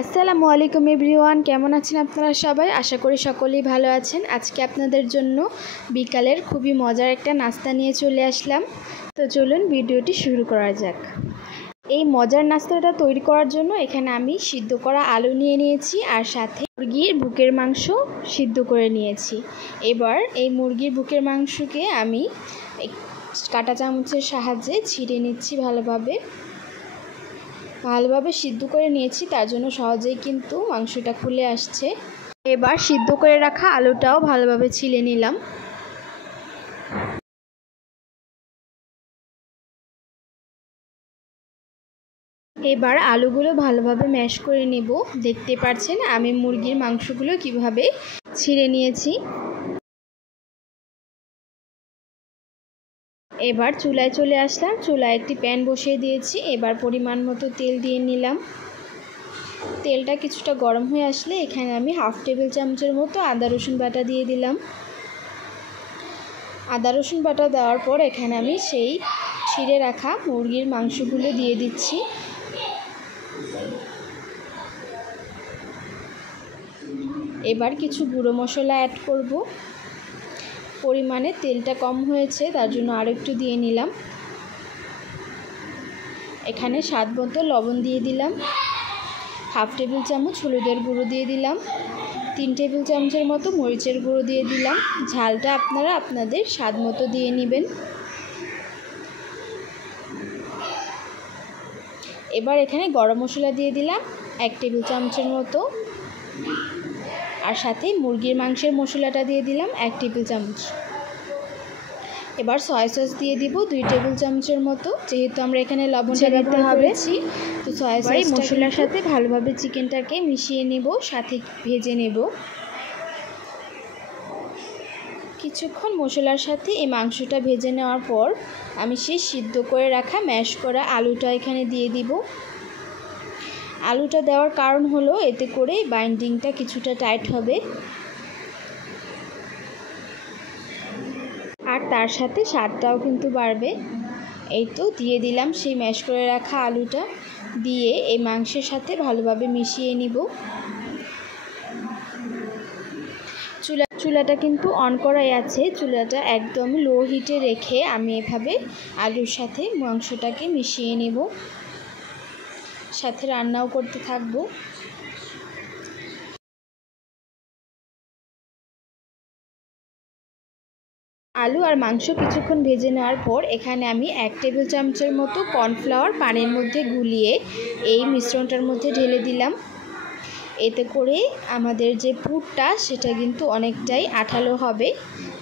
আসসালামু আলাইকুম এভরিওয়ান, কেমন আছেন আপনারা সবাই? আশা করি সকলেই ভালো আছেন। আজকে আপনাদের জন্য বিকালের খুবই মজার একটা নাস্তা নিয়ে চলে আসলাম। তো চলুন ভিডিওটি শুরু করা যাক। এই মজার নাস্তাটা তৈরি করার জন্য এখানে আমি সিদ্ধ করা আলু নিয়ে নিয়েছি আর সাথে মুরগির বুকের মাংস সিদ্ধ করে নিয়েছি। এবার এই মুরগির বুকের মাংসকে আমি কাঁটা চামচের সাহায্যে ছিঁড়ে নিচ্ছি। ভালোভাবে সিদ্ধ করে নিয়েছি, তার জন্য সহজেই কিন্তু মাংসটা খুলে আসছে। এবার সিদ্ধ করে রাখা আলুটাও ভালোভাবে ছিলে নিলাম। এবার আলুগুলো ভালোভাবে ম্যাশ করে নিব। দেখতে পাচ্ছেন আমি মুরগির মাংসগুলো কিভাবে ছিঁড়ে নিয়েছি। এবার চুলায় চলে আসলাম। চুলায় একটি প্যান বসিয়ে দিয়েছি। এবার পরিমাণ মতো তেল দিয়ে নিলাম। তেলটা কিছুটা গরম হয়ে আসলে এখানে আমি হাফ টেবিল চামচের মতো আদা রসুন বাটা দিয়ে দিলাম। আদা রসুন বাটা দেওয়ার পর এখানে আমি সেই ছিঁড়ে রাখা মুরগির মাংসগুলো দিয়ে দিচ্ছি। এবার কিছু গুঁড়ো মশলা অ্যাড করব। পরিমাণে তেলটা কম হয়েছে, তার জন্য আরও একটু দিয়ে নিলাম। এখানে স্বাদ মতো লবণ দিয়ে দিলাম। হাফ টেবিল চামচ হলুদের গুঁড়ো দিয়ে দিলাম। 3 টেবিল চামচের মতো মরিচের গুঁড়ো দিয়ে দিলাম। ঝালটা আপনারা আপনাদের স্বাদ মতো দিয়ে নেবেন। এবার এখানে গরম মশলা দিয়ে দিলাম 1 টেবিল চামচের মতো, আর সাথে মুরগির মাংসের মশলাটা দিয়ে দিলাম 1 টেবিল চামচ। এবার সয়া সস দিয়ে দিব 2 টেবিল চামচের মতো। যেহেতু আমরা এখানে লবণটা ব্যবহার করেছি, তো সয়া সস মশলার সাথে ভালোভাবে চিকেনটাকে মিশিয়ে নেব, সাথে ভেজে নেব। কিছুক্ষণ মশলার সাথে এই মাংসটা ভেজে নেওয়ার পর আমি সেই সিদ্ধ করে রাখা ম্যাশ করা আলুটা এখানে দিয়ে দিব। আলুটা দেওয়ার কারণ হলো এতে করে বাইন্ডিংটা কিছুটা টাইট হবে, আর তার সাথে স্বাদটাও কিন্তু বাড়বে। এই তো দিয়ে দিলাম সেই ম্যাশ করে রাখা আলুটা, দিয়ে এই মাংসের সাথে ভালোভাবে মিশিয়ে নিব। চুলাটা কিন্তু অন করাই আছে। চুলাটা একদম লো হিটে রেখে আমি এভাবে আলুর সাথে মাংসটাকে মিশিয়ে নেব, সাথে রান্নাও করতে থাকবো। আলু আর মাংস কিছুক্ষণ ভেজে নেওয়ার পর এখানে আমি 1 টেবিল চামচের মতো কর্নফ্লাওয়ার পানির মধ্যে গুলিয়ে এই মিশ্রণটার মধ্যে ঢেলে দিলাম। এতে করে আমাদের যে পুরটা সেটা কিন্তু অনেকটাই আঠালো হবে।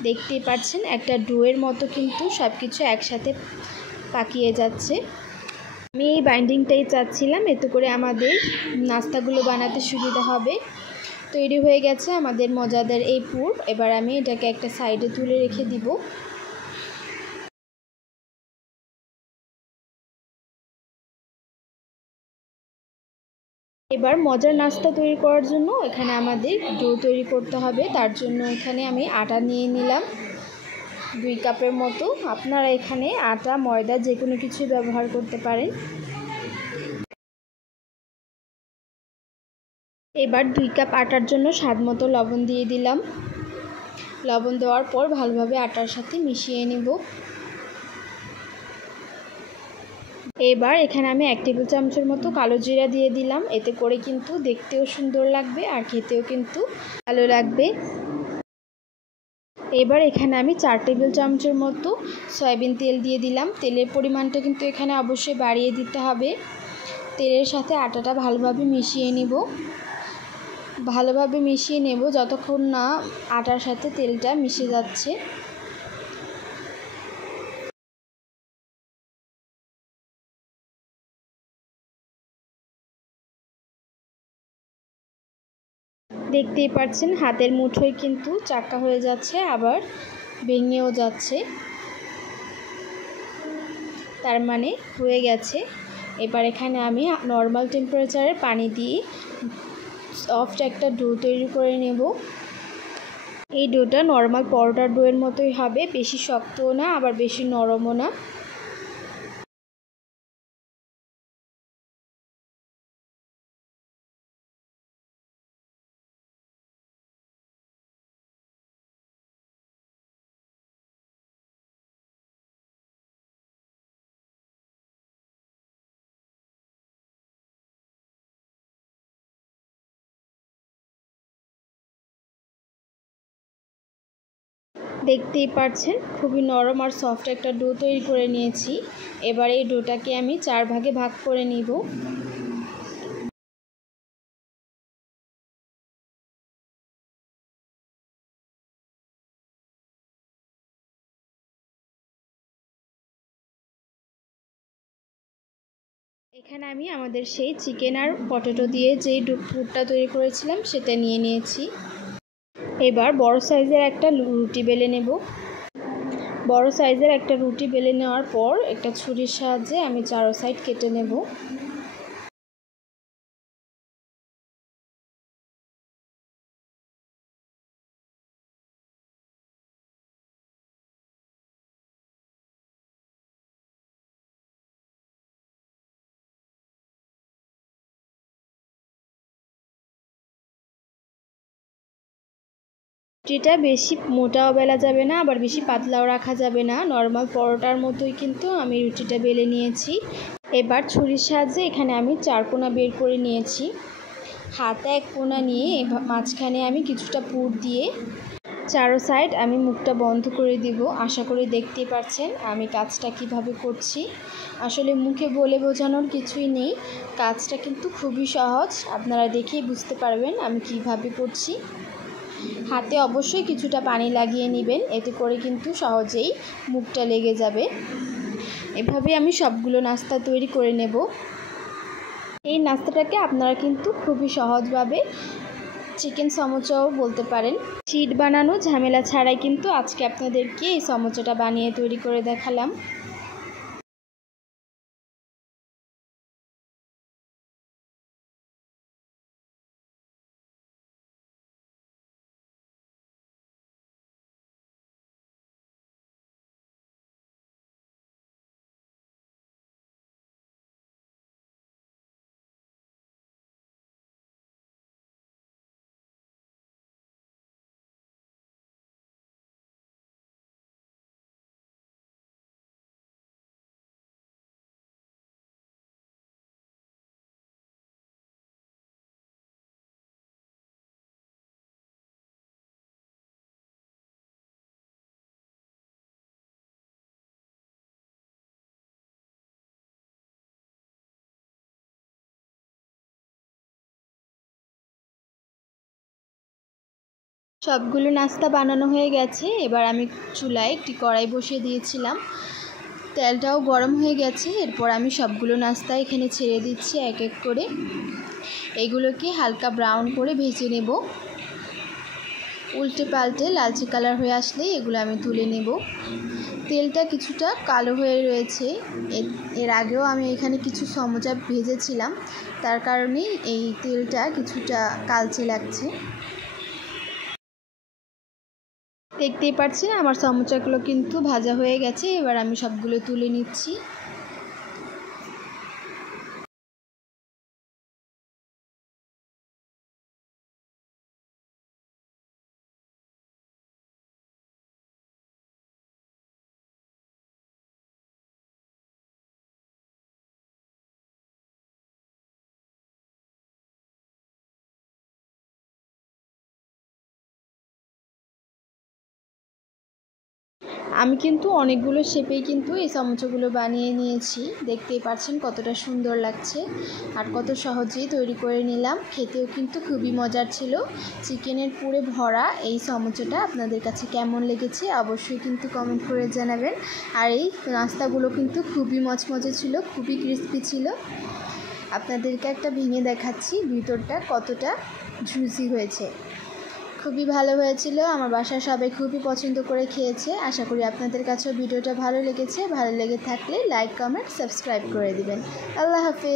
দেখতেই পাচ্ছেন একটা ডোয়ের মতো কিন্তু সব কিছু একসাথে পাকিয়ে যাচ্ছে। আমি এই বাইন্ডিংটাই চাচ্ছিলাম, এতে করে আমাদের নাস্তাগুলো বানাতে সুবিধা হবে। তৈরি হয়ে গেছে আমাদের মজাদার এই পুর। এবার আমি এটাকে একটা সাইডে তুলে রেখে দিব। এবার মজার নাস্তা তৈরি করার জন্য এখানে আমাদের ডো তৈরি করতে হবে। তার জন্য এখানে আমি আটা নিয়ে নিলাম 2 কাপের মতো। আপনারা এখানে আটা ময়দা যে কোনো কিছুই ব্যবহার করতে পারেন। এবার 2 কাপ আটার জন্য স্বাদ মতো লবণ দিয়ে দিলাম। লবণ দেওয়ার পর ভালোভাবে আটার সাথে মিশিয়ে নেব। এবার এখানে আমি 1 টেবিল চামচের মতো কালো জিরা দিয়ে দিলাম। এতে করে কিন্তু দেখতেও সুন্দর লাগবে আর খেতেও কিন্তু ভালো লাগবে। এবার এখানে আমি 4 টেবিল চামচের মতো সয়াবিন তেল দিয়ে দিলাম। তেলের পরিমাণটা কিন্তু এখানে অবশ্যই বাড়িয়ে দিতে হবে। তেলের সাথে আটাটা ভালোভাবে মিশিয়ে নেব যতক্ষণ না আটার সাথে তেলটা মিশে যাচ্ছে। দেখতেই পাচ্ছেন হাতের মুঠোয় কিন্তু চাকা হয়ে যাচ্ছে, আবার ভেঙেও যাচ্ছে, তার মানে হয়ে গেছে। এবার এখানে আমি নর্মাল টেম্পারেচারে পানি দিয়ে সফট একটা ডো তৈরি করে নেব। এই ডোটা নর্মাল পরোটার ডোয়ের মতোই হবে, বেশি শক্তও না আবার বেশি নরমও না। দেখতেই পাচ্ছেন খুবই নরম আর সফট একটা ডো তৈরি করে নিয়েছি। এবার এই ডোটাকে আমি 4 ভাগে ভাগ করে নিব। এখানে আমি আমাদের সেই চিকেন আর পটেটো দিয়ে যেই পুরটা তৈরি করেছিলাম সেটা নিয়ে নিয়েছি। এবার বড় সাইজের একটা রুটি বেলে নেব। বড় সাইজের একটা রুটি বেলে নেওয়ার পর একটা ছুরির সাহায্যে আমি চারো সাইড কেটে নেব। রুটিটা বেশি মোটাও বেলা যাবে না, আবার বেশি পাতলাও রাখা যাবে না, নর্মাল পরোটার মতোই কিন্তু আমি রুটিটা বেলে নিয়েছি। এবার ছুরির সাহায্যে এখানে আমি 4 কোণা বের করে নিয়েছি। হাতে 1 কোণা নিয়ে মাঝখানে আমি কিছুটা পুর দিয়ে চারো সাইড আমি মুখটা বন্ধ করে দিব। আশা করি দেখতেই পাচ্ছেন আমি কাজটা কিভাবে করছি। আসলে মুখে বলে বোঝানোর কিছুই নেই, কাজটা কিন্তু খুবই সহজ, আপনারা দেখেই বুঝতে পারবেন আমি কিভাবে করছি। হাতে অবশ্যই কিছুটা পানি লাগিয়ে নেবেন, এতে করে কিন্তু সহজেই মুখটা লেগে যাবে। এভাবে আমি সবগুলো নাস্তা তৈরি করে নেব। এই নাস্তাটাকে আপনারা কিন্তু খুবই সহজভাবে চিকেন সমোসাও বলতে পারেন। চিট বানানো ঝামেলা ছাড়াই কিন্তু আজকে আপনাদেরকে এই সমোসাটা বানিয়ে তৈরি করে দেখালাম। সবগুলো নাস্তা বানানো হয়ে গেছে। এবার আমি চুলায় একটি কড়াই বসিয়ে দিয়েছিলাম, তেলটাও গরম হয়ে গেছে। এরপর আমি সবগুলো নাস্তা এখানে ছেড়ে দিচ্ছি এক এক করে। এগুলোকে হালকা ব্রাউন করে ভেজে নেব। উল্টে পাল্টে লালচে কালার হয়ে আসলে এগুলো আমি তুলে নেব। তেলটা কিছুটা কালো হয়ে রয়েছে, এর আগেও আমি এখানে কিছু সমোসা ভেজেছিলাম, তার কারণেই এই তেলটা কিছুটা কালচে লাগছে। দেখতেই পাচ্ছেন আমার সমোসাগুলো কিন্তু ভাজা হয়ে গেছে। এবার আমি সবগুলো তুলে নিচ্ছি। আমি কিন্তু অনেকগুলো শেপেই কিন্তু এই সমোসাগুলো বানিয়ে নিয়েছি। দেখতেই পাচ্ছেন কতটা সুন্দর লাগছে আর কত সহজেই তৈরি করে নিলাম। খেতেও কিন্তু খুবই মজার ছিল। চিকেনের পুরে ভরা এই সমোসাটা আপনাদের কাছে কেমন লেগেছে অবশ্যই কিন্তু কমেন্ট করে জানাবেন। আর এই নাস্তাগুলো কিন্তু খুবই মচমচে ছিল, খুবই ক্রিস্পি ছিল। আপনাদেরকে একটা ভেঙে দেখাচ্ছি ভিতরটা কতটা জুসি হয়েছে। খুবই ভালো হয়েছিল, আমার বাসার সবাই খুবই পছন্দ করে খেয়েছে। আশা করি আপনাদের কাছেও ভিডিওটা ভালো লেগেছে। ভালো লেগে থাকলে লাইক, কমেন্ট, সাবস্ক্রাইব করে দিবেন। আল্লাহ হাফেজ।